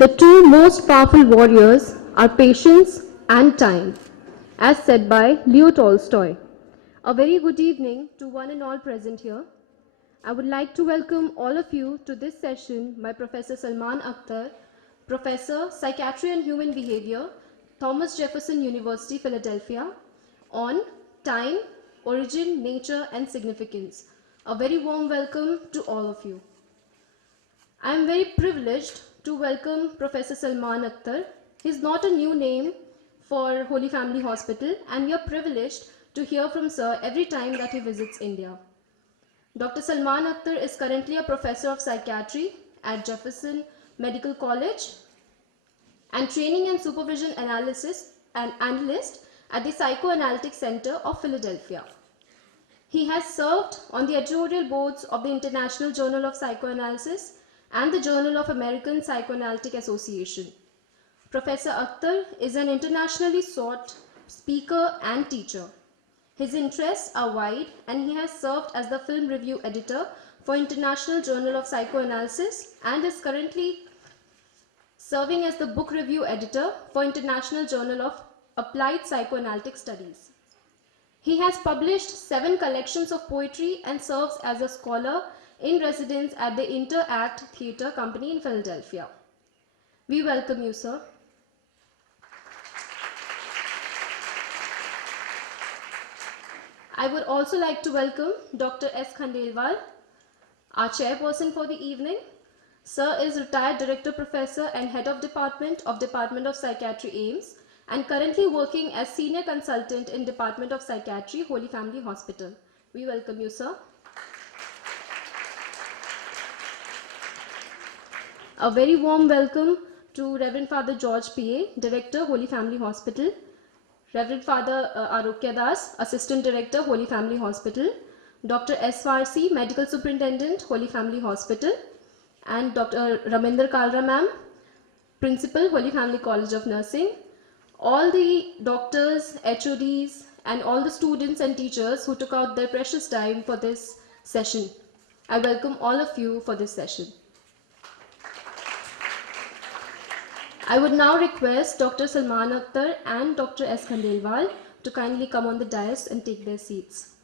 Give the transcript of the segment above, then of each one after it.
The two most powerful warriors are patience and time, as said by Leo Tolstoy. A very good evening to one and all present here. I would like to welcome all of you to this session by Professor Salman Akhtar, Professor, Psychiatry and Human Behavior, Thomas Jefferson University, Philadelphia, on time, origin, nature, and significance. A very warm welcome to all of you. I am very privileged to welcome Professor Salman Akhtar. He is not a new name for Holy Family Hospital, and we are privileged to hear from Sir every time that he visits India. Dr. Salman Akhtar is currently a professor of psychiatry at Jefferson Medical College and training and supervision analyst at the Psychoanalytic Center of Philadelphia. He has served on the editorial boards of the International Journal of Psychoanalysis and the Journal of American Psychoanalytic Association. Professor Akhtar is an internationally sought speaker and teacher. His interests are wide, and he has served as the film review editor for International Journal of Psychoanalysis and is currently serving as the book review editor for International Journal of Applied Psychoanalytic Studies. He has published 7 collections of poetry and serves as a scholar in residence at the Interact Theatre Company in Philadelphia. We welcome you, sir. I would also like to welcome Dr. S. Khandelwal, our chairperson for the evening. Sir is retired Director Professor and Head of Department of Psychiatry, AIMS, and currently working as Senior Consultant in Department of Psychiatry, Holy Family Hospital. We welcome you, sir. A very warm welcome to Reverend Father George P.A., Director, Holy Family Hospital, Reverend Father Arokya Das, Assistant Director, Holy Family Hospital, Dr. S. Farsi, Medical Superintendent, Holy Family Hospital, and Dr. Raminder Kalra ma'am, Principal, Holy Family College of Nursing, all the doctors, HODs, and all the students and teachers who took out their precious time for this session. I welcome all of you for this session. I would now request Dr. Salman Akhtar and Dr. S. Khandelwal to kindly come on the dais and take their seats.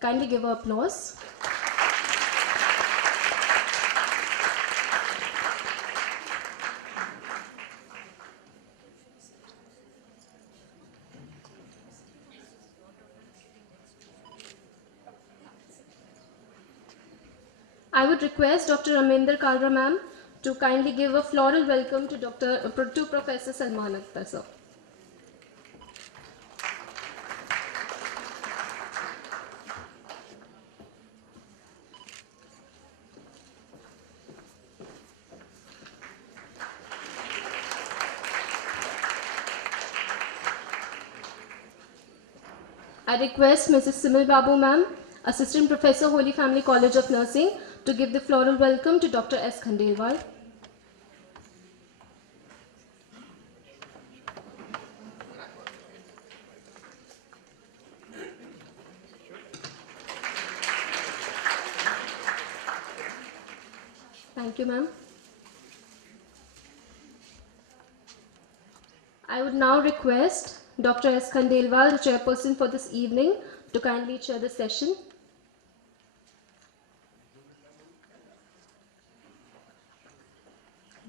Kindly give her applause. I would request Dr. Raminder Kalra ma'am to kindly give a floral welcome to Professor Salman Akhtar, sir. I request Mrs. Simil Babu ma'am, Assistant Professor, Holy Family College of Nursing, to give the floral welcome to Dr. S. Khandelwal. Thank you, ma'am. I would now request Dr. S. Khandelwal, the chairperson for this evening, to kindly chair the session.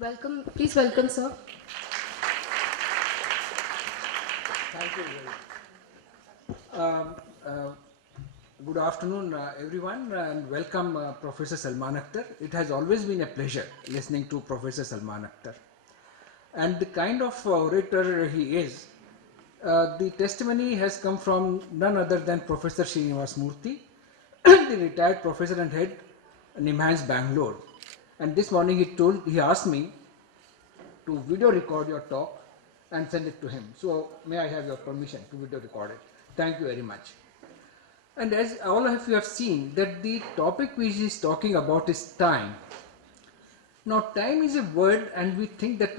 Welcome, please welcome, sir. Thank you very much. Good afternoon, everyone, and welcome Professor Salman Akhtar. It has always been a pleasure listening to Professor Salman Akhtar. And the kind of orator he is, the testimony has come from none other than Professor Srinivas Murthy, the retired professor and head, NIMHANS Bangalore. And this morning he asked me to video record your talk and send it to him. So may I have your permission to video record it? Thank you very much. And as all of you have seen, that the topic which he is talking about is time. Now time is a word, and we think that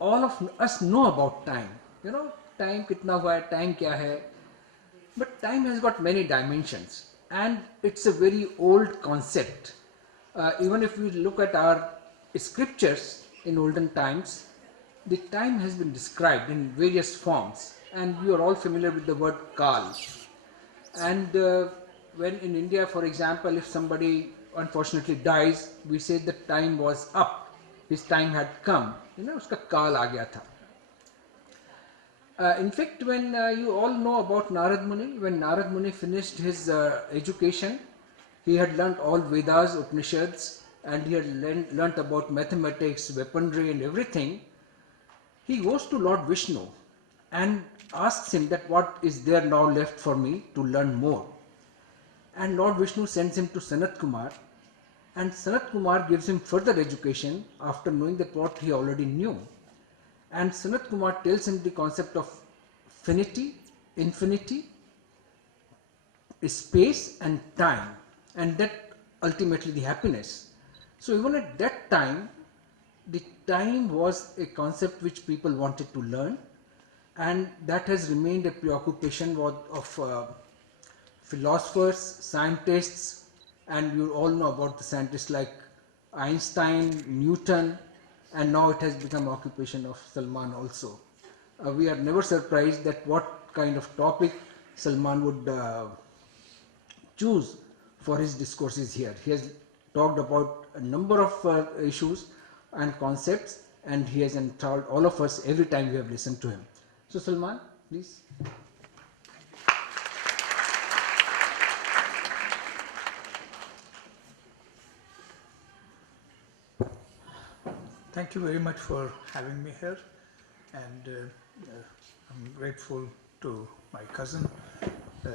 all of us know about time. You know, time kitna hua hai, time kya hai. But time has got many dimensions. and it's a very old concept. Even if we look at our scriptures in olden times, the time has been described in various forms, and you are all familiar with the word Kal. And when in India, for example, if somebody unfortunately dies, we say the time was up, his time had come. You know, uska Kal aa gaya tha. In fact, when you all know about Narad Muni, when Narad Muni finished his education, he had learnt all Vedas, Upanishads, and he had learnt about mathematics, weaponry, and everything. He goes to Lord Vishnu and asks him that what is there now left for me to learn more. And Lord Vishnu sends him to Sanat Kumar, and Sanat Kumar gives him further education after knowing that what he already knew. And Sanat Kumar tells him the concept of finity, infinity, space and time, and that ultimately the happiness. So even at that time, the time was a concept which people wanted to learn, and that has remained a preoccupation of philosophers, scientists, and you all know about the scientists like Einstein, Newton, and now it has become occupation of Salman also. We are never surprised that what kind of topic Salman would choose for his discourses here. He has talked about a number of issues and concepts, and he has enthralled all of us every time we have listened to him. So Salman, please. Thank you very much for having me here, and I'm grateful to my cousin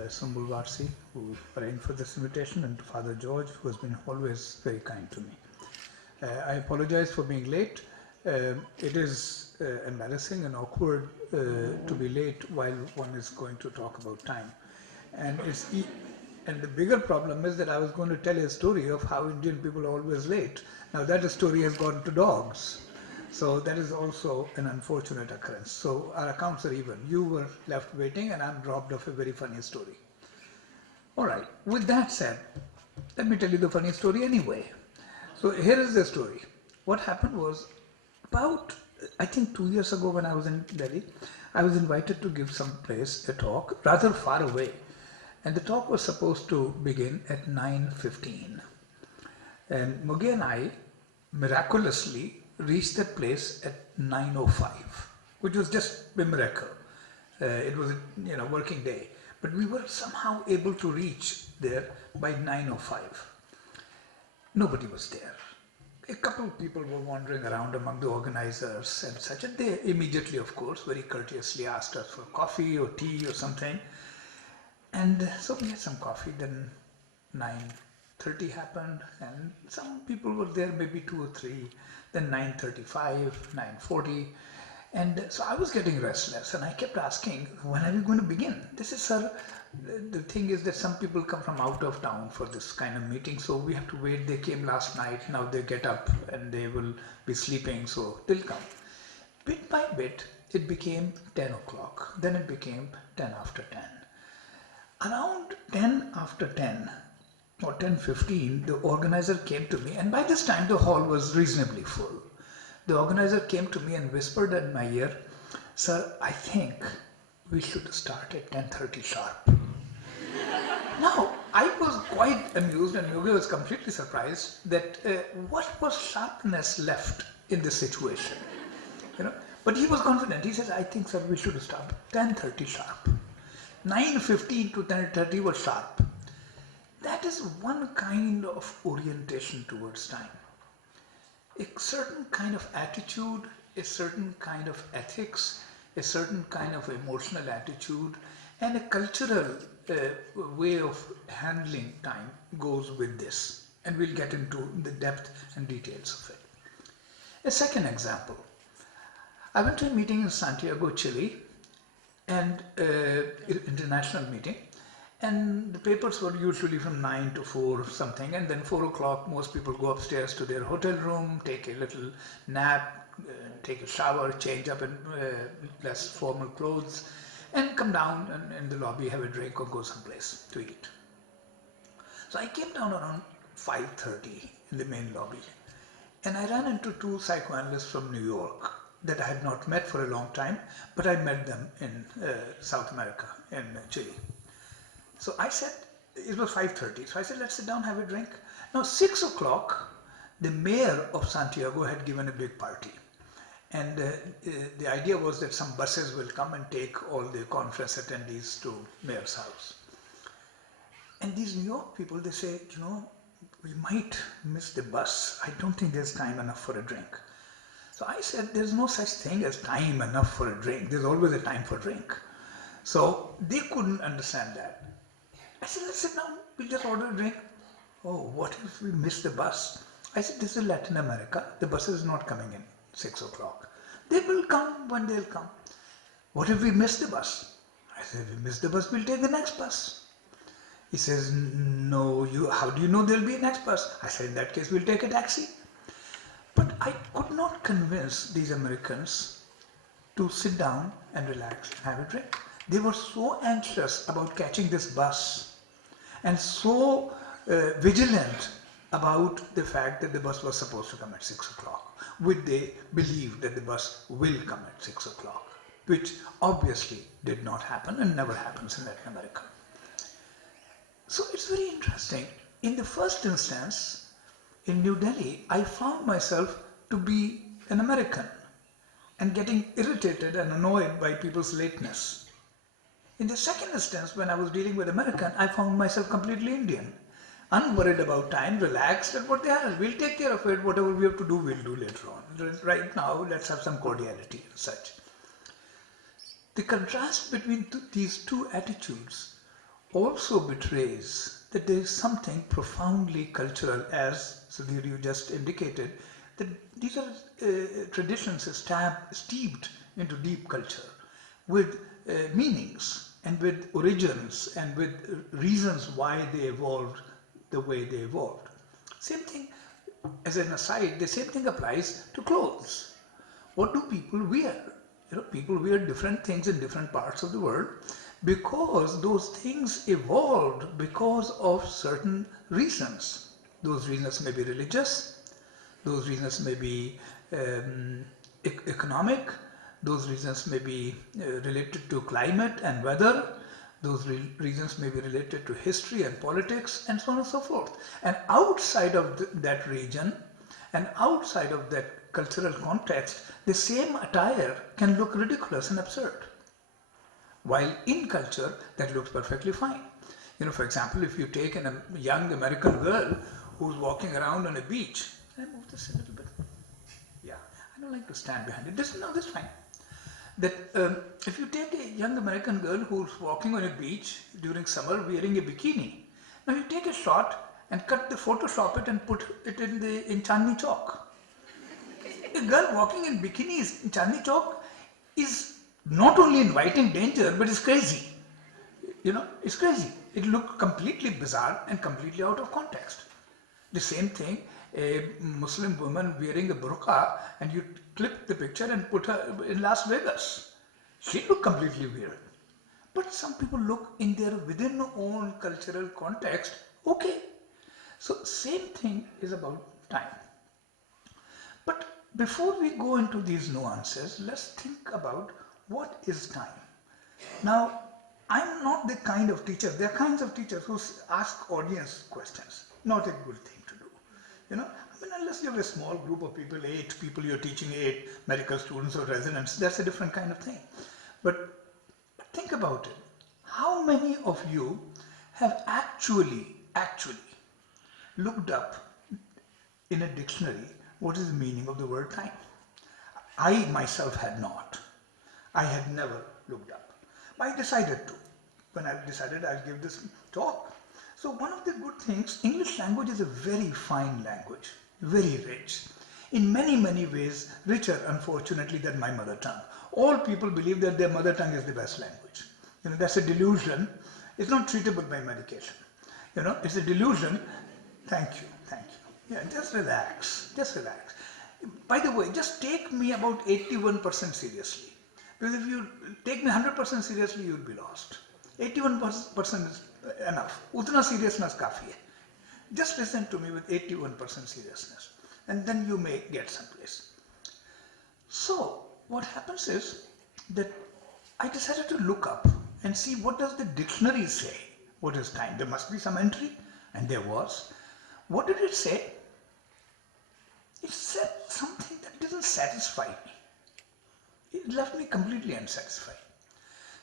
Sumbul Varsi, who arranged for this invitation, and to Father George, who has been always very kind to me. I apologize for being late. It is embarrassing and awkward to be late while one is going to talk about time, and and the bigger problem is that I was going to tell a story of how Indian people are always late. Now that story has gone to dogs. So that is also an unfortunate occurrence. So our accounts are even. You were left waiting and I'm robbed of a very funny story. All right, with that said, let me tell you the funny story anyway. So here is the story. What happened was about, I think 2 years ago when I was in Delhi, I was invited to give some place a talk rather far away. And the talk was supposed to begin at 9:15. And Mugi and I miraculously reached that place at 9:05, which was just a miracle. It was a working day. But we were somehow able to reach there by 9:05. Nobody was there. A couple of people were wandering around among the organizers and such, and they immediately, of course, very courteously asked us for coffee or tea or something. And so we had some coffee, then 9:30 happened, and some people were there, maybe 2 or 3, then 9:35, 9:40, and so I was getting restless, and I kept asking, when are we going to begin? This is, sir, the thing is that some people come from out of town for this kind of meeting, so we have to wait. They came last night, now they get up and they will be sleeping, so they'll come. Bit by bit, it became 10 o'clock, then it became 10 after 10. Around 10 after 10 or 10:15, the organizer came to me, and by this time the hall was reasonably full. The organizer came to me and whispered in my ear, "Sir, I think we should start at 10:30 sharp." Now, I was quite amused, and Yogi was completely surprised that what was sharpness left in this situation, But he was confident. He says, "I think, sir, we should start 10:30 sharp." 9:15 to 10:30 was sharp. That is one kind of orientation towards time. A certain kind of attitude, a certain kind of ethics, a certain kind of emotional attitude, and a cultural way of handling time goes with this. And we'll get into the depth and details of it. A second example. I went to a meeting in Santiago, Chile, and international meeting, and the papers were usually from 9 to 4 something, and then 4 o'clock most people go upstairs to their hotel room, take a little nap, take a shower, change up in less formal clothes, and come down and in the lobby have a drink or go someplace to eat. So I came down around 5:30 in the main lobby, and I ran into two psychoanalysts from New York that I had not met for a long time, but I met them in South America, in Chile. So I said, it was 5:30, so I said, let's sit down, have a drink. Now 6 o'clock, the mayor of Santiago had given a big party. And the idea was that some buses will come and take all the conference attendees to mayor's house. And these New York people, they say, we might miss the bus. I don't think there's time enough for a drink. So I said, there's no such thing as time enough for a drink. There's always a time for drink. So they couldn't understand that. I said, let's sit down. We'll just order a drink. Oh, what if we miss the bus? I said, this is Latin America. The bus is not coming in 6 o'clock. They will come when they'll come. What if we miss the bus? I said, if we miss the bus, we'll take the next bus. He says, no, how do you know there'll be a next bus? I said, in that case, we'll take a taxi. But I could not convince these Americans to sit down and relax and have a drink. They were so anxious about catching this bus and so vigilant about the fact that the bus was supposed to come at 6 o'clock, which they believed that the bus will come at 6 o'clock, which obviously did not happen and never happens in Latin America. So it's very interesting. In the first instance, in New Delhi, I found myself to be an American and getting irritated and annoyed by people's lateness. In the second instance, when I was dealing with American, I found myself completely Indian, unworried about time, relaxed, and what they are, we'll take care of it, whatever we have to do, we'll do later on. Right now, let's have some cordiality and such. The contrast between these two attitudes also betrays that there is something profoundly cultural, as Sudhir you just indicated, that these are traditions steeped into deep culture with meanings and with origins and with reasons why they evolved the way they evolved. Same thing, as an aside, the same thing applies to clothes. What do people wear? People wear different things in different parts of the world because those things evolved because of certain reasons. Those reasons may be religious, those reasons may be economic, those reasons may be related to climate and weather, those reasons may be related to history and politics, and so on and so forth. And outside of that region and outside of that cultural context, the same attire can look ridiculous and absurd. While in culture, that looks perfectly fine. For example, if you take a young American girl who's walking around on a beach, can I move this a little bit? Yeah, I don't like to stand behind it. This is fine. That if you take a young American girl who's walking on a beach during summer wearing a bikini, now you take a shot and Photoshop it and put it in Chandni Chowk. A girl walking in bikinis in Chandni Chowk is not only inviting danger, but it's crazy. It's crazy. It looked completely bizarre and completely out of context. The same thing, a Muslim woman wearing a burqa, and you clip the picture and put her in Las Vegas. She looked completely weird. But some people look within their own cultural context, okay. So same thing is about time. But before we go into these nuances, let's think about what is time. Now, I'm not the kind of teacher, there are kinds of teachers who ask audience questions. Not a good thing to do. Unless you have a small group of people, 8 people, you're teaching 8 medical students or residents, that's a different kind of thing. But think about it. How many of you have actually looked up in a dictionary what is the meaning of the word time? I myself had not. I had never looked up. I decided to. When I decided I'll give this talk. So one of the good things, English language is a very fine language, very rich. In many, many ways, richer, unfortunately, than my mother tongue. All people believe that their mother tongue is the best language. That's a delusion. It's not treatable by medication. It's a delusion. Thank you. Yeah, just relax. By the way, just take me about 81% seriously. Because if you take me 100% seriously, you'd be lost. 81% is enough. Utna seriousness kafi hai. Just listen to me with 81% seriousness, and then you may get someplace. So what happens is that I decided to look up and see what does the dictionary say. What is time? There must be some entry, and there was. What did it say? It said something that didn't satisfy me. It left me completely unsatisfied.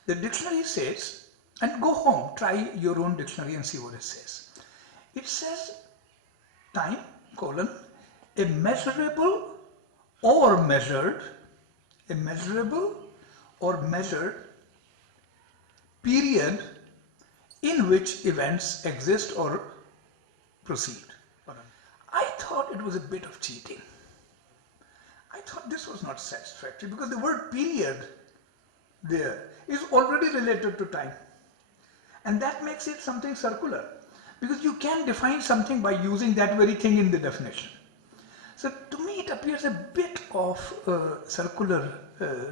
The dictionary says, and go home, try your own dictionary and see what it says. It says time, colon, a measurable or measured, a measurable or measured period in which events exist or proceed. I thought it was a bit of cheating. I thought this was not satisfactory because the word period there is already related to time. And that makes it something circular because you can define something by using that very thing in the definition. So to me it appears a bit of circular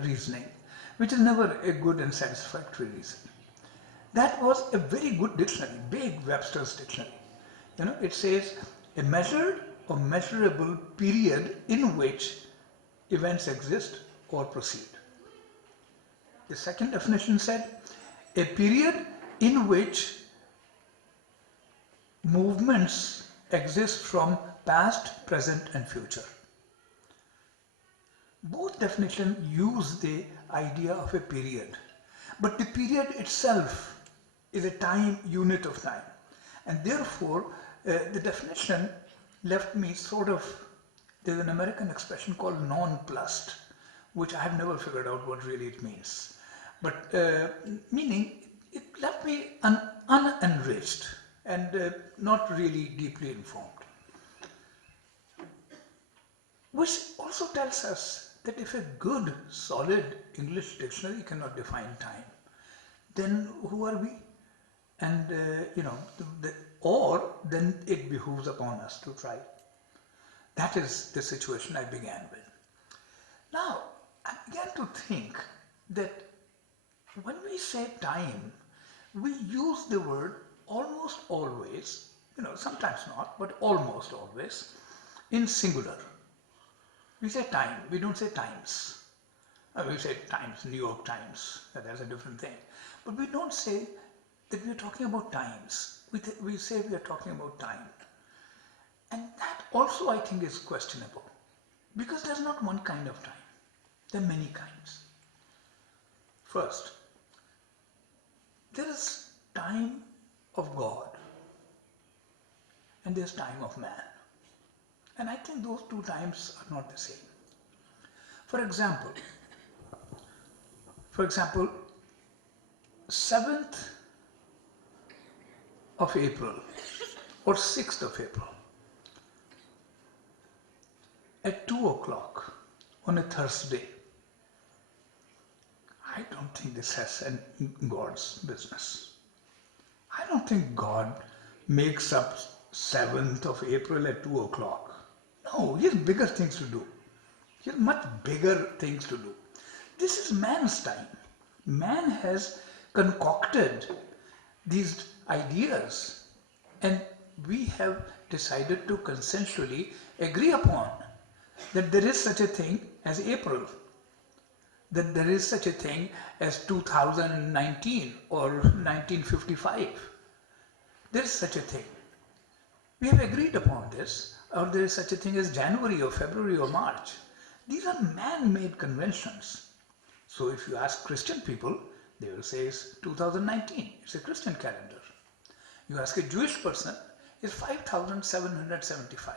reasoning, which is never a good and satisfactory reason. That was a very good dictionary, big Webster's dictionary. You know, it says a measured or measurable period in which events exist or proceed. The second definition said a period in which movements exist from past, present and future. Both definitions use the idea of a period, but the period itself is a time, unit of time, and therefore the definition left me sort of, there's an American expression called nonplussed, which I have never figured out what really it means, but meaning it left me unenriched and not really deeply informed. Which also tells us that if a good, solid English dictionary cannot define time, then who are we? And or then it behooves upon us to try. That is the situation I began with. Now, I began to think that when we say time, we use the word almost always, sometimes not, but almost always, in singular. We say time, we don't say times. We say times, New York Times, that's a different thing. But we don't say that we're talking about times. We say we are talking about time. And that also I think is questionable, because there's not one kind of time. There are many kinds. First, there is time of God and there's time of man. And I think those two times are not the same. For example, 7th of April or 6th of April at 2 o'clock on a Thursday. I don't think this has God's business. I don't think God makes up 7th of April at 2 o'clock. No, he has bigger things to do. He has much bigger things to do. This is man's time. Man has concocted these ideas and we have decided to consensually agree upon that there is such a thing as April, that there is such a thing as 2019 or 1955. There is such a thing. We have agreed upon this, or there is such a thing as January or February or March. These are man-made conventions. So if you ask Christian people, they will say it's 2019, it's a Christian calendar. You ask a Jewish person, it's 5775.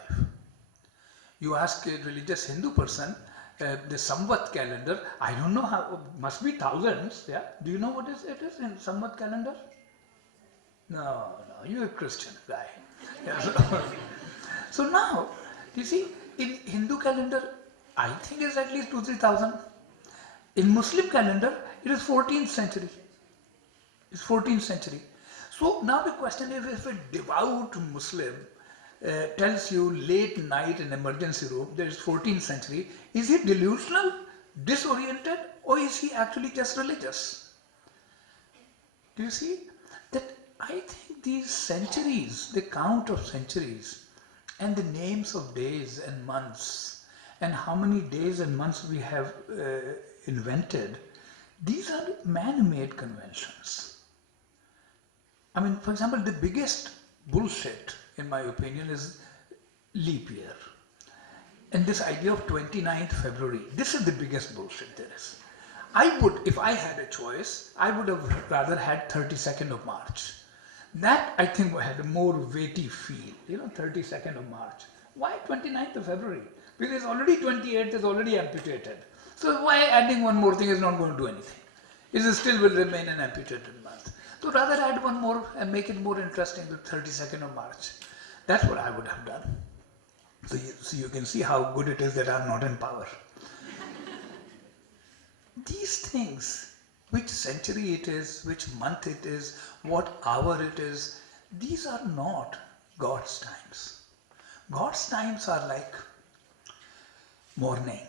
You ask a religious Hindu person, the Samvat calendar, I don't know how, must be thousands, yeah? Do you know what it is in Samvat calendar? No, you're a Christian guy. Yeah, so now, you see, in Hindu calendar, I think it's at least 2,000-3,000. In Muslim calendar, it is 14th century. It's 14th century. So now the question is, if a devout Muslim tells you late night in emergency room, there is 14th century, is he delusional, disoriented, or is he actually just religious? Do you see that I think these centuries, the count of centuries, and the names of days and months, and how many days and months we have invented, these are man-made conventions. I mean, for example, the biggest bullshit, in my opinion, is leap year. And this idea of 29th February, this is the biggest bullshit there is. I would, if I had a choice, I would have rather had 32nd of March. That, I think, had a more weighty feel, 32nd of March. Why 29th of February? Because already 28th is already amputated. So why adding one more thing is not going to do anything? It still will remain an amputated month. So rather add one more and make it more interesting, the 32nd of March. That's what I would have done. So you can see how good it is that I'm not in power. These things, which century it is, which month it is, what hour it is, these are not God's times. God's times are like morning,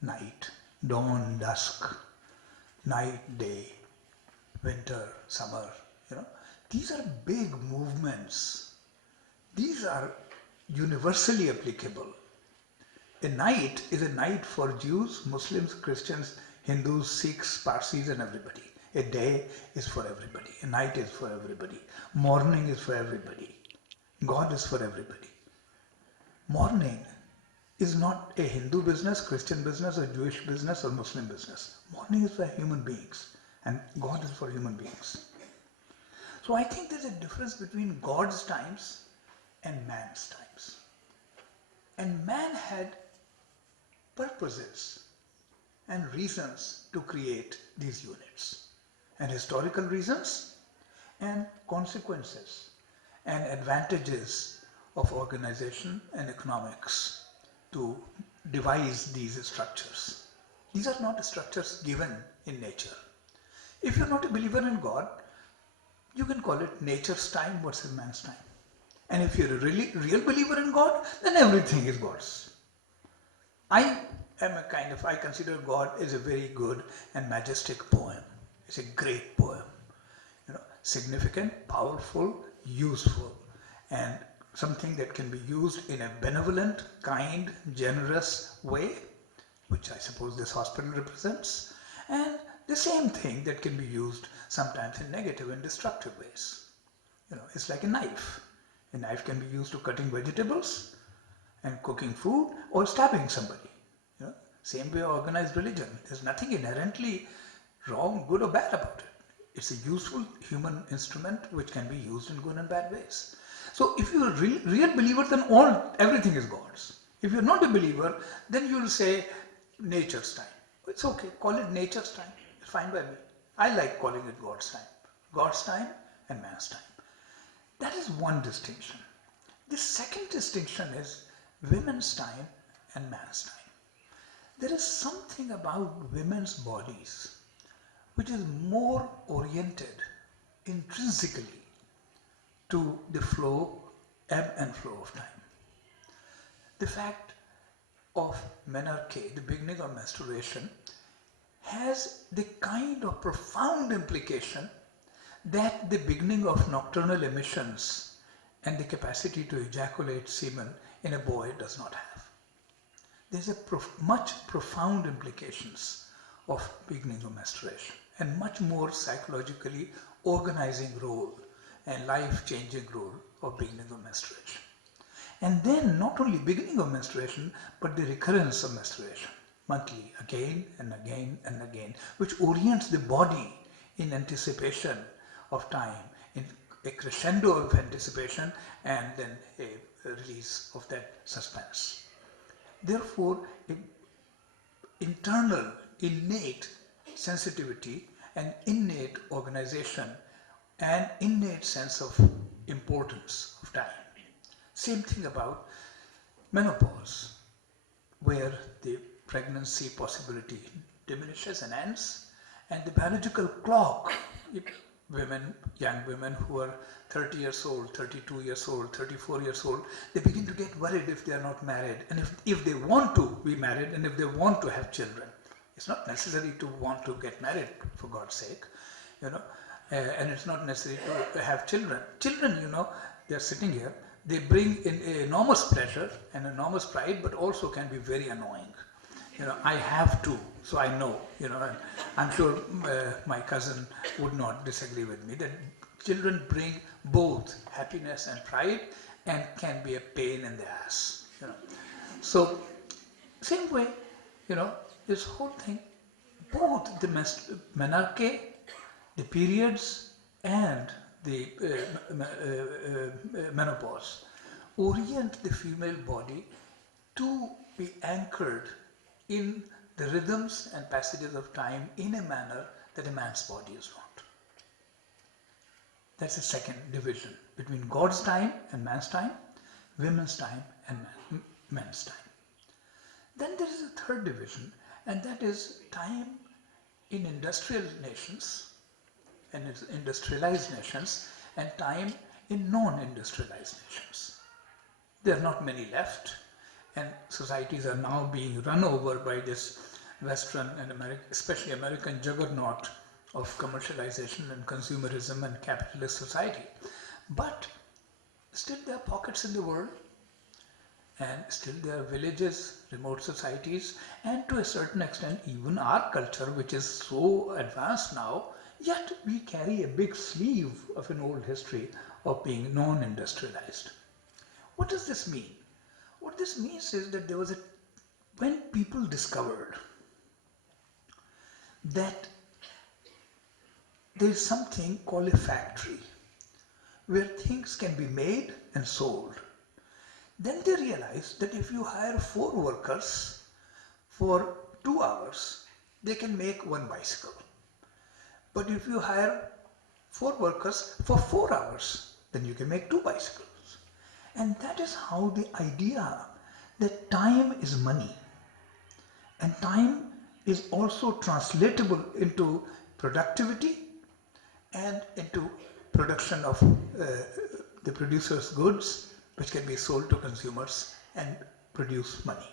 night, dawn, dusk, night, day, winter, summer, These are big movements. These are universally applicable. A night is a night for Jews, Muslims, Christians, Hindus, Sikhs, Parsis and everybody. A day is for everybody. A night is for everybody. Morning is for everybody. God is for everybody. Morning is not a Hindu business, Christian business or Jewish business or Muslim business. Morning is for human beings and God is for human beings. So I think there's a difference between God's times and man's times. And man had purposes and reasons to create these units, and historical reasons and consequences and advantages of organization and economics to devise these structures. These are not structures given in nature. If you're not a believer in God, you can call it nature's time versus man's time. And if you're a real believer in God, then everything is God's. I consider God as a very good and majestic poem. It's a great poem. Significant, powerful, useful, and something that can be used in a benevolent, kind, generous way, which I suppose this hospital represents, and the same thing that can be used sometimes in negative and destructive ways. It's like a knife. A knife can be used to cutting vegetables and cooking food or stabbing somebody. Same way organized religion. There's nothing inherently wrong, good or bad about it. It's a useful human instrument which can be used in good and bad ways. So if you're a real believer, then everything is God's. If you're not a believer, then you'll say nature's time. It's okay, call it nature's time. It's fine by me. I like calling it God's time. God's time and man's time. That is one distinction. The second distinction is women's time and man's time. There is something about women's bodies which is more oriented intrinsically to the ebb and flow of time. The fact of menarche, the beginning of menstruation, has the kind of profound implication that the beginning of nocturnal emissions and the capacity to ejaculate semen in a boy does not have. There's a much profound implications of beginning of menstruation and much more psychologically organizing role and life-changing role of beginning of menstruation. And then not only beginning of menstruation, but the recurrence of menstruation, monthly, again and again and again, which orients the body in anticipation of time, in a crescendo of anticipation and then a release of that suspense. Therefore, internal, innate sensitivity and innate organization and innate sense of importance of time. Same thing about menopause, where the pregnancy possibility diminishes and ends, and the biological clock, young women who are 30 years old, 32 years old, 34 years old, they begin to get worried if they are not married, and if they want to be married and if they want to have children. It's not necessary to want to get married, for God's sake, and it's not necessary to have children. Children, you know, they're sitting here, they bring in enormous pleasure and enormous pride, but also can be very annoying. You know, I have two, so I know, you know, and I'm sure my cousin would not disagree with me that children bring both happiness and pride and can be a pain in the ass, you know. So, same way, you know, this whole thing, both the menarche, the periods, and the menopause orient the female body to be anchored in the rhythms and passages of time in a manner that a man's body is not. That's the second division between God's time and man's time, women's time and men's time. Then there is a third division, and that is time in industrial nations and industrialized nations and time in non-industrialized nations. There are not many left, and societies are now being run over by this Western and especially American juggernaut of commercialization and consumerism and capitalist society. But still there are pockets in the world, and still there are villages, remote societies, and to a certain extent even our culture, which is so advanced now, yet we carry a big sleeve of an old history of being non-industrialized. What does this mean? What this means is that when people discovered that there is something called a factory where things can be made and sold, then they realized that if you hire 4 workers for 2 hours, they can make 1 bicycle. But if you hire 4 workers for 4 hours, then you can make 2 bicycles. And that is how the idea that time is money and time is also translatable into productivity and into production of the producer's goods, which can be sold to consumers and produce money.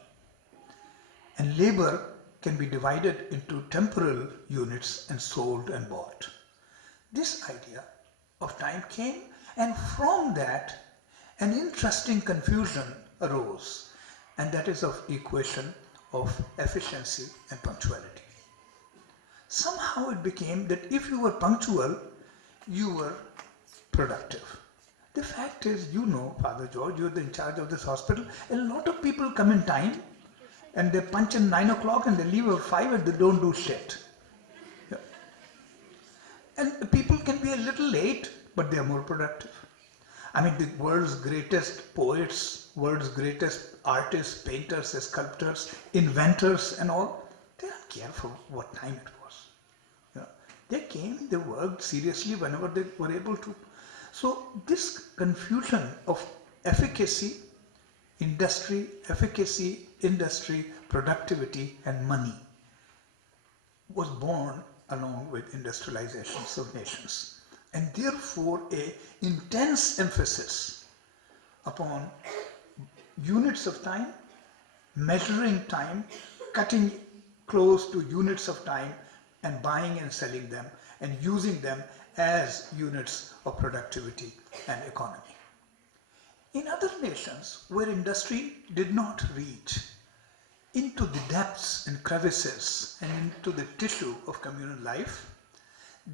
And labor can be divided into temporal units and sold and bought. This idea of time came, and from that an interesting confusion arose, and that is of equation of efficiency and punctuality. Somehow it became that if you were punctual, you were productive. The fact is, you know, Father George, you're in charge of this hospital. A lot of people come in time and they punch in 9 o'clock and they leave at 5 and they don't do shit. Yeah. And people can be a little late, but they are more productive. I mean, the world's greatest poets, world's greatest artists, painters, sculptors, inventors and all, they don't care for what time it was. You know, they came, they worked seriously whenever they were able to. So this confusion of efficacy, industry, productivity and money was born along with industrializations of nations. And therefore a intense emphasis upon units of time, measuring time, cutting close to units of time and buying and selling them and using them as units of productivity and economy. In other nations where industry did not reach into the depths and crevices and into the tissue of communal life,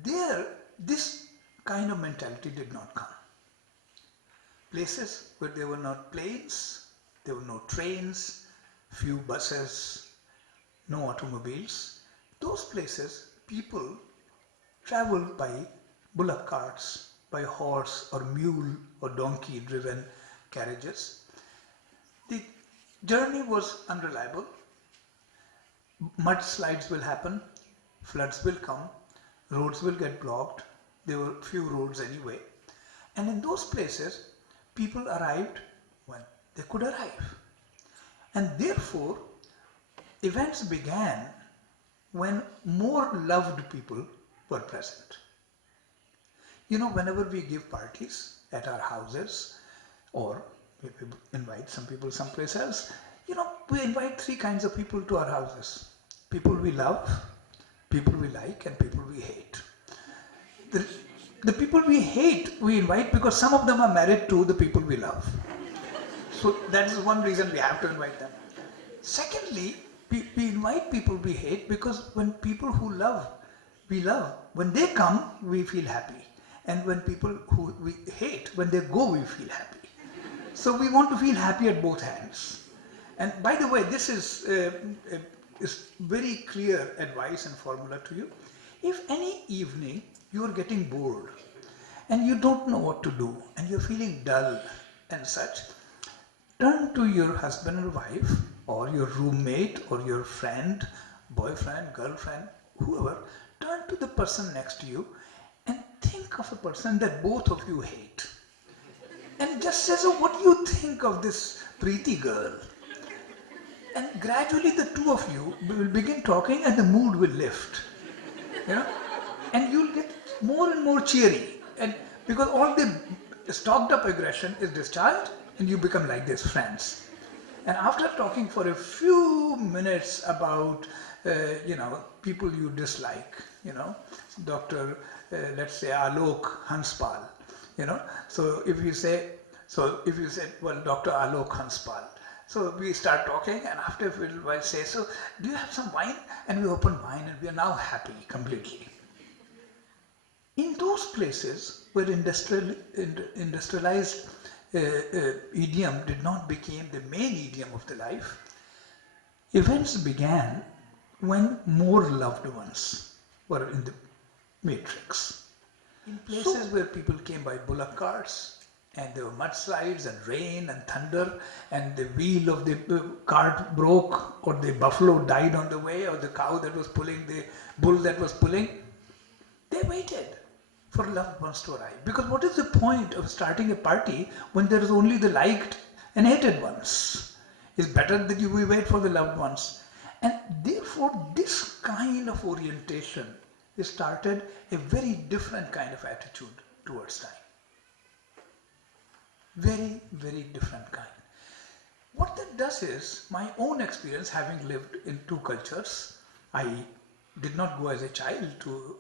there this kind of mentality did not come. Places where there were not planes, there were no trains, few buses, no automobiles, those places people traveled by bullock carts, by horse or mule or donkey driven carriages. The journey was unreliable. Mudslides will happen, floods will come, roads will get blocked. There were few roads anyway. And in those places, people arrived when they could arrive. And therefore, events began when more loved people were present. You know, whenever we give parties at our houses, or we invite some people someplace else, you know, we invite 3 kinds of people to our houses. People we love, people we like, and people we hate. The people we hate, we invite because some of them are married to the people we love. So that is one reason we have to invite them. Secondly, we invite people we hate because when people who we love, when they come, we feel happy. And when people who we hate, when they go, we feel happy. So we want to feel happy at both hands. And by the way, this is very clear advice and formula to you. If any evening you are getting bored and you don't know what to do and you're feeling dull and such, turn to your husband or wife or your roommate or your friend, boyfriend, girlfriend, whoever, turn to the person next to you and think of a person that both of you hate. And just say, so what do you think of this Preeti girl? And gradually the two of you will begin talking and the mood will lift. You know? And you'll get more and more cheery. And because all the stocked up aggression is discharged and you become like this, friends. And after talking for a few minutes about, people you dislike, Dr. Let's say Alok Hanspal, so if you say, well, Dr. Alok Hanspal, so we start talking and after a little while say, so do you have some wine? And we open wine and we are now happy completely. In those places where industrialized idiom did not become the main idiom of the life, events began when more loved ones were in the matrix. In places where people came by bullock carts, and there were mudslides and rain and thunder, and the wheel of the cart broke, or the buffalo died on the way, or the cow that was pulling, the bull that was pulling, they waited for loved ones to arrive. Because what is the point of starting a party when there is only the liked and hated ones? It's better that we wait for the loved ones. And therefore, this kind of orientation started a very different kind of attitude towards time. Very, very different kind. What that does is, my own experience having lived in two cultures, I did not go as a child to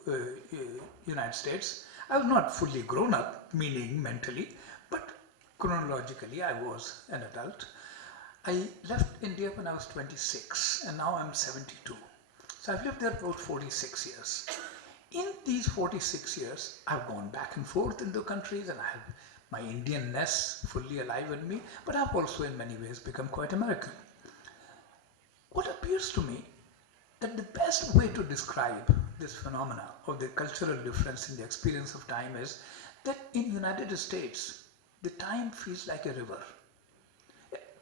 United States. I was not fully grown up, meaning mentally, but chronologically I was an adult. I left India when I was 26 and now I'm 72. So I've lived there about 46 years. In these 46 years, I've gone back and forth in the countries and I have my Indianness fully alive in me, but I've also in many ways become quite American. What appears to me that the best way to describe this phenomena of the cultural difference in the experience of time is that in United States, the time feels like a river,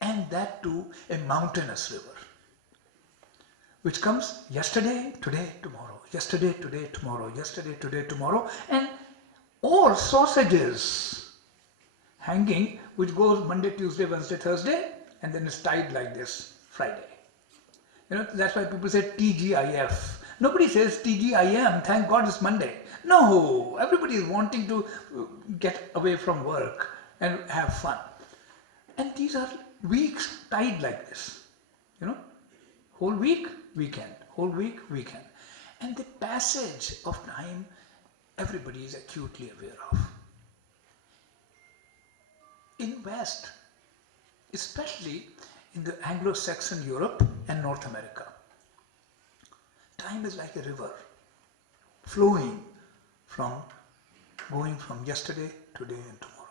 and that too a mountainous river, which comes yesterday, today, tomorrow, yesterday, today, tomorrow, yesterday, today, tomorrow, and all sausages hanging, which goes Monday, Tuesday, Wednesday, Thursday, and then it's tied like this, Friday. That's why people say TGIF. Nobody says TGIM, thank God it's Monday. No, everybody is wanting to get away from work and have fun. And these are weeks tied like this. Whole week, weekend. Whole week, weekend. And the passage of time, everybody is acutely aware of. In West, especially in the Anglo-Saxon Europe and North America, time is like a river flowing going from yesterday, today and tomorrow.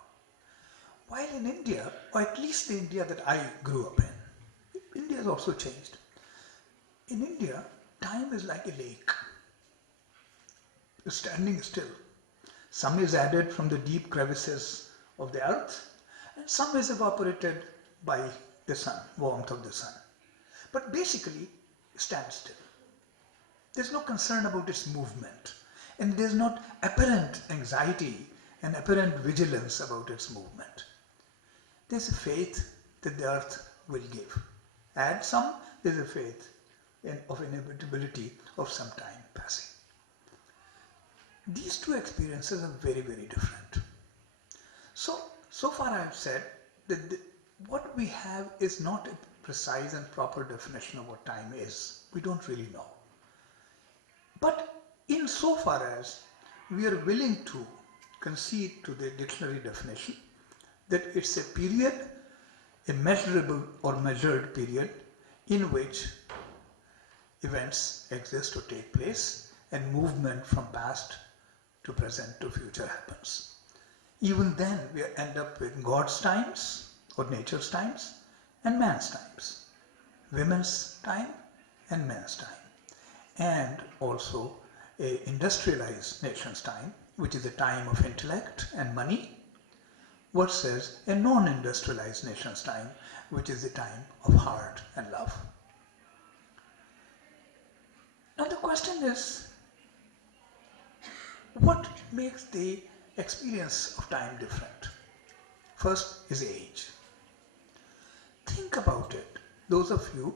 While in India, or at least the India that I grew up in, India has also changed. In India, time is like a lake, standing still. Some is added from the deep crevices of the earth, and some is evaporated by the sun, warmth of the sun. But basically, stand still. There's no concern about its movement, and there's not apparent anxiety and apparent vigilance about its movement. There's a faith that the earth will give, and there's a faith of inevitability of some time passing. These two experiences are very, very different. So far I have said that what we have is not a precise and proper definition of what time is. We don't really know. But insofar as we are willing to concede to the dictionary definition that it's a period, a measurable or measured period in which events exist or take place and movement from past to present to future happens. Even then we end up with God's times or nature's times and man's times, women's time and men's time, and also a industrialized nation's time, which is a time of intellect and money, versus a non-industrialized nation's time, which is the time of heart and love. Now the question is, what makes the experience of time different? First is age. Think about it, those of you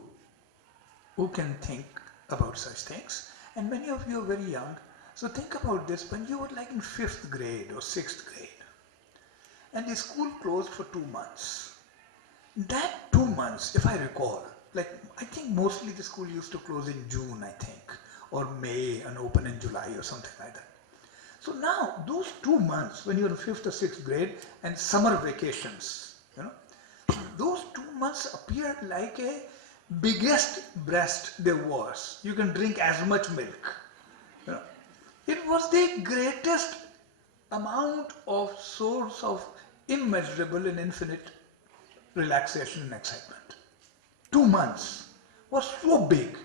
who can think about such things, and many of you are very young, so think about this when you were like in 5th grade or 6th grade, and the school closed for 2 months. That 2 months, if I recall, like I think mostly the school used to close in June, I think, or May and open in July or something like that. So now those 2 months when you're in 5th or 6th grade and summer vacations, those 2 months appeared like a biggest breast there was. You can drink as much milk. It was the greatest amount of source of immeasurable and infinite relaxation and excitement. 2 months was so big.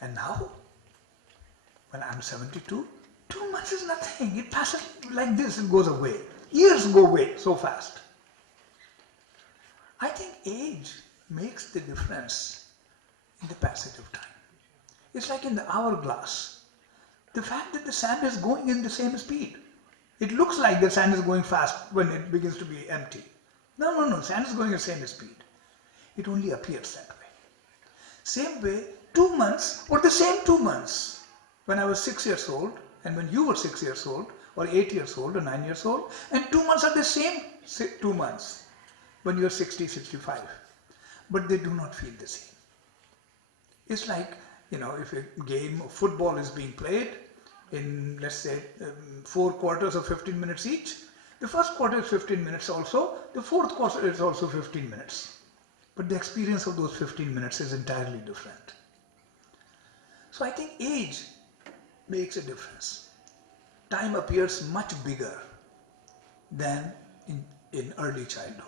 And now, when I'm 72, 2 months is nothing. It passes like this, it goes away. Years go away so fast. I think age makes the difference in the passage of time. It's like in the hourglass. The fact that the sand is going in the same speed. It looks like the sand is going fast when it begins to be empty. No, sand is going at the same speed. It only appears that way. Same way, 2 months or the same 2 months when I was 6 years old and when you were 6 years old or 8 years old or 9 years old, and 2 months are the same 2 months when you're 60, 65. But they do not feel the same. It's like, if a game of football is being played in, let's say, 4 quarters of 15 minutes each, the first quarter is 15 minutes also, the fourth quarter is also 15 minutes. But the experience of those 15 minutes is entirely different. So I think age makes a difference. Time appears much bigger than in early childhood.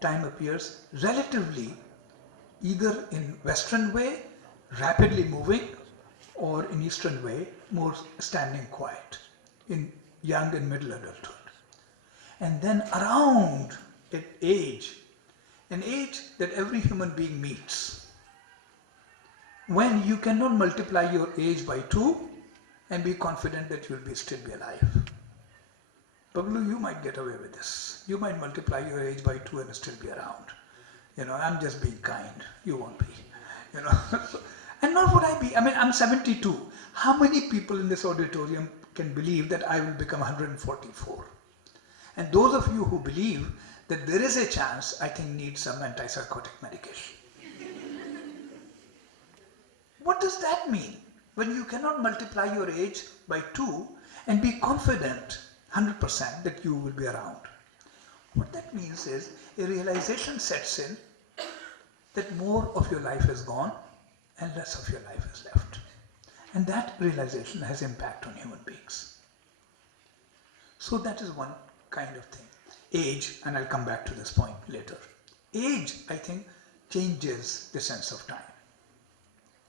Time appears relatively either in Western way, rapidly moving, or in Eastern way, more standing quiet in young and middle adulthood. And then around an age that every human being meets, when you cannot multiply your age by 2 and be confident that you will still be alive. Pablo, you might get away with this. You might multiply your age by 2 and still be around. I'm just being kind. You won't be. And nor would I be. I'm 72. How many people in this auditorium can believe that I will become 144? And those of you who believe that there is a chance, I think need some antipsychotic medication. What does that mean? When you cannot multiply your age by 2 and be confident 100% that you will be around. What that means is a realization sets in that more of your life is gone and less of your life is left. And that realization has impact on human beings. So that is one kind of thing. Age, and I'll come back to this point later. Age, I think, changes the sense of time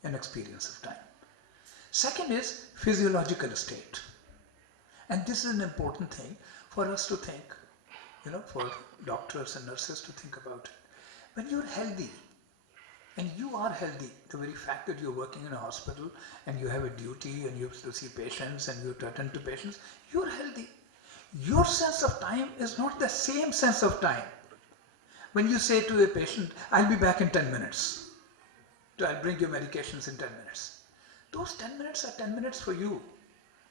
and experience of time. Second is physiological state. And this is an important thing for us to think, for doctors and nurses to think about it. When you're healthy, and you are healthy, the very fact that you're working in a hospital and you have a duty and you have to see patients and you have to attend to patients, you're healthy. Your sense of time is not the same sense of time. When you say to a patient, I'll be back in 10 minutes. I'll bring you medications in 10 minutes. Those 10 minutes are 10 minutes for you.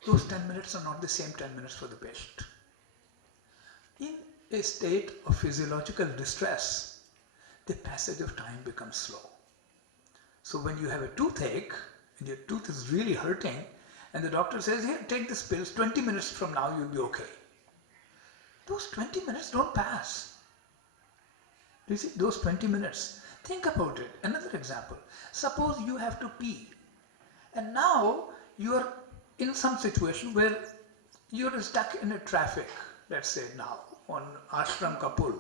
Those 10 minutes are not the same 10 minutes for the patient. In a state of physiological distress, the passage of time becomes slow. So when you have a toothache and your tooth is really hurting and the doctor says, here, take this pills, 20 minutes from now you'll be okay. Those 20 minutes don't pass. Do you see, those 20 minutes? Think about it. Another example. Suppose you have to pee, and now you are in some situation where you're stuck in a traffic, let's say now, on Ashram Kapul,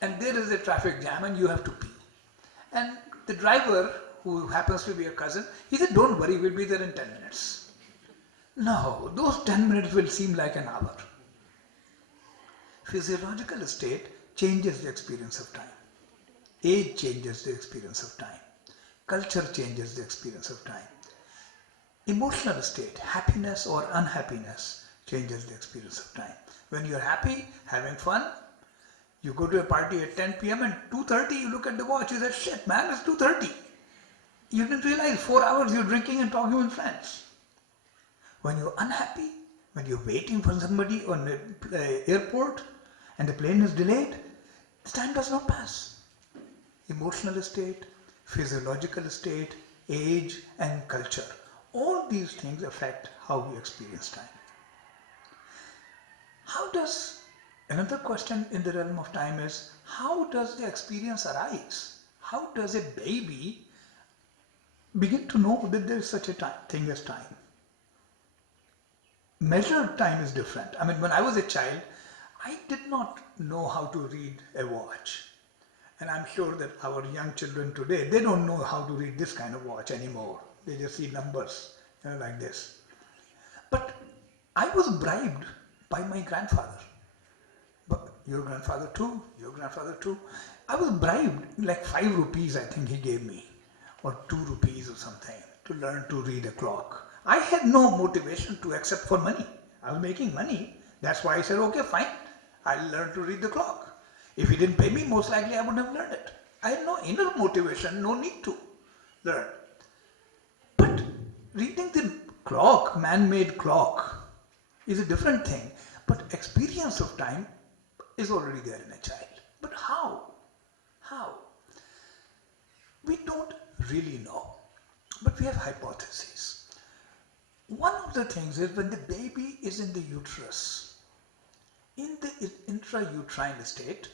and there is a traffic jam and you have to pee. And the driver, who happens to be a cousin, he said, don't worry, we'll be there in 10 minutes. No, those 10 minutes will seem like an hour. Physiological state changes the experience of time. Age changes the experience of time. Culture changes the experience of time. Emotional state, happiness or unhappiness, changes the experience of time. When you're happy, having fun, you go to a party at 10 p.m. and 2:30 you look at the watch, you say, shit man, it's 2:30. You didn't realize 4 hours you're drinking and talking with friends. When you're unhappy, when you're waiting for somebody on the airport and the plane is delayed, the time does not pass. Emotional state, physiological state, age and culture. All these things affect how we experience time. Another question in the realm of time is, how does the experience arise? How does a baby begin to know that there is such a thing as time? Measured time is different. I mean, when I was a child, I did not know how to read a watch. And I'm sure that our young children today, they don't know how to read this kind of watch anymore. They just see numbers, like this. But I was bribed by my grandfather. But your grandfather too, your grandfather too. I was bribed, like 5 rupees I think he gave me, or 2 rupees or something, to learn to read a clock. I had no motivation to accept for money. I was making money. That's why I said, okay, fine, I'll learn to read the clock. If he didn't pay me, most likely I wouldn't have learned it. I had no inner motivation, no need to learn. But reading the clock, man-made clock, is a different thing. But experience of time is already there in a child. But how? How? We don't really know. But we have hypotheses. One of the things is when the baby is in the uterus, in the intrauterine state,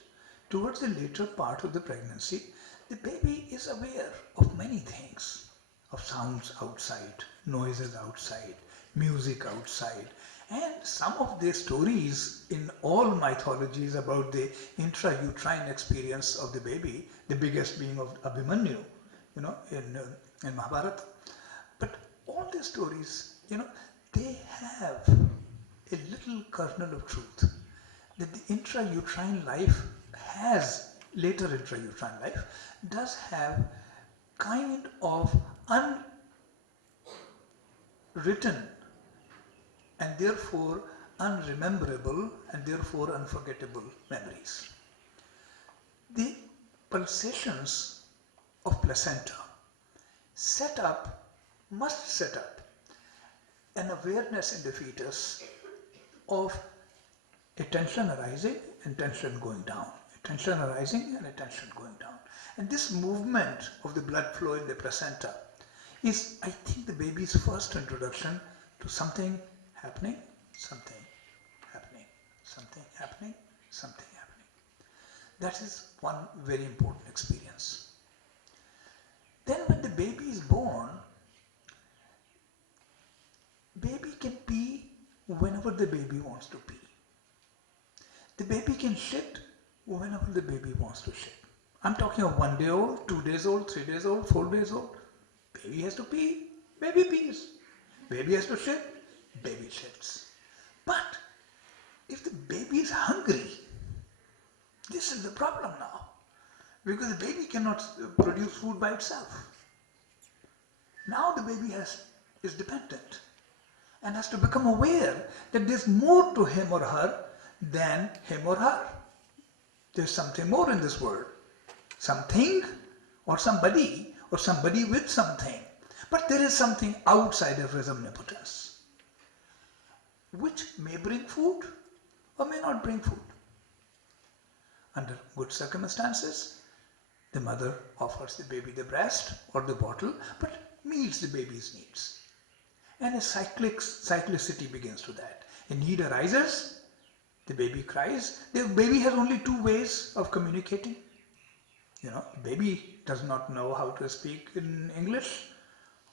towards the later part of the pregnancy, the baby is aware of many things, of sounds outside, noises outside, music outside. And some of the stories in all mythologies about the intrauterine experience of the baby, the biggest being of Abhimanyu, in Mahabharata. But all the stories, they have a little kernel of truth that the intrauterine life later intrauterine life does have kind of unwritten and therefore unrememberable and therefore unforgettable memories. The pulsations of placenta must set up an awareness in the fetus of a tension arising and tension going down, a tension arising and a tension going down. And this movement of the blood flow in the placenta is, I think, the baby's first introduction to something happening, something happening, something happening, something happening. That is one very important experience. Then when the baby is born, baby can pee whenever the baby wants to pee. The baby can shit whenever the baby wants to shit. I'm talking of 1 day old, 2 days old, 3 days old, 4 days old. Baby has to pee, baby pees. Baby has to shit, baby shits. But if the baby is hungry, this is the problem now. Because the baby cannot produce food by itself. Now the baby is dependent and has to become aware that there's more to him or her than him or her. There's something more in this world. Something or somebody with something. But there is something outside of his omnipotence, which may bring food or may not bring food. Under good circumstances, the mother offers the baby the breast or the bottle, but meets the baby's needs. and a cyclicity begins to that. A need arises, the baby cries. The baby has only two ways of communicating. You know, the baby does not know how to speak in English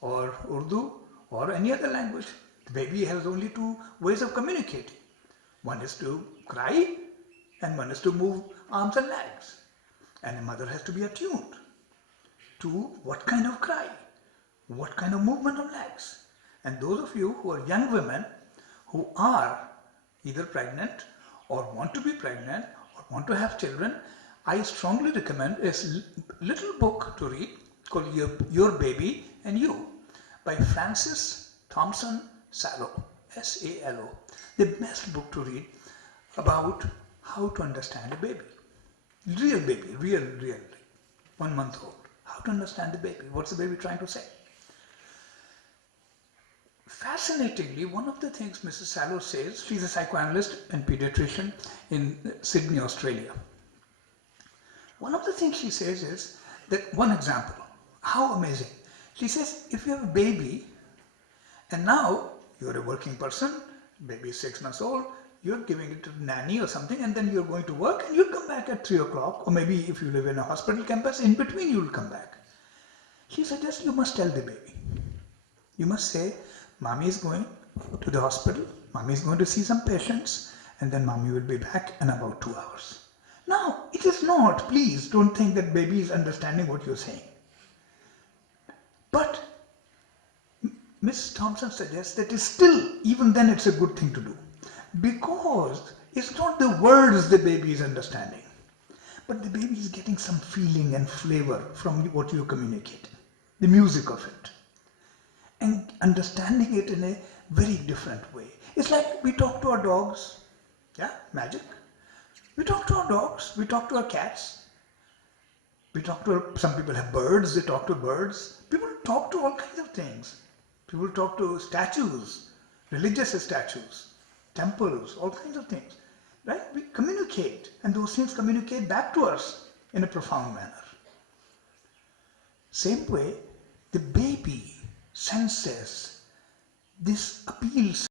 or Urdu or any other language. The baby has only two ways of communicating. One is to cry and one is to move arms and legs. And a mother has to be attuned to what kind of cry, what kind of movement of legs. And those of you who are young women who are either pregnant or want to be pregnant or want to have children, I strongly recommend a little book to read called Your Baby and You by Francis Thompson Sallow, S-A-L-O. The best book to read about how to understand a baby. Real baby, real, 1 month old. How to understand the baby. What's the baby trying to say? Fascinatingly, one of the things Mrs. Sallow says, she's a psychoanalyst and pediatrician in Sydney, Australia. One of the things she says is that, one example, how amazing. She says, if you have a baby and now you're a working person, baby is 6 months old, you're giving it to a nanny or something, and then you're going to work and you'll come back at 3 o'clock, or maybe if you live in a hospital campus, in between you'll come back. She suggests you must tell the baby. You must say, Mommy is going to the hospital, Mommy is going to see some patients, and then Mommy will be back in about 2 hours. Now, it is not, please don't think that baby is understanding what you're saying. But Ms. Thompson suggests that it's still, even then it's a good thing to do. Because it's not the words the baby is understanding, but the baby is getting some feeling and flavor from what you communicate, the music of it, and understanding it in a very different way. It's like we talk to our dogs, yeah, magic. We talk to our dogs, we talk to our cats, we talk to some people have birds, they talk to birds. People talk to all kinds of things. People talk to statues, religious statues, temples, all kinds of things, right? We communicate, and those things communicate back to us in a profound manner. Same way, the baby senses this appeals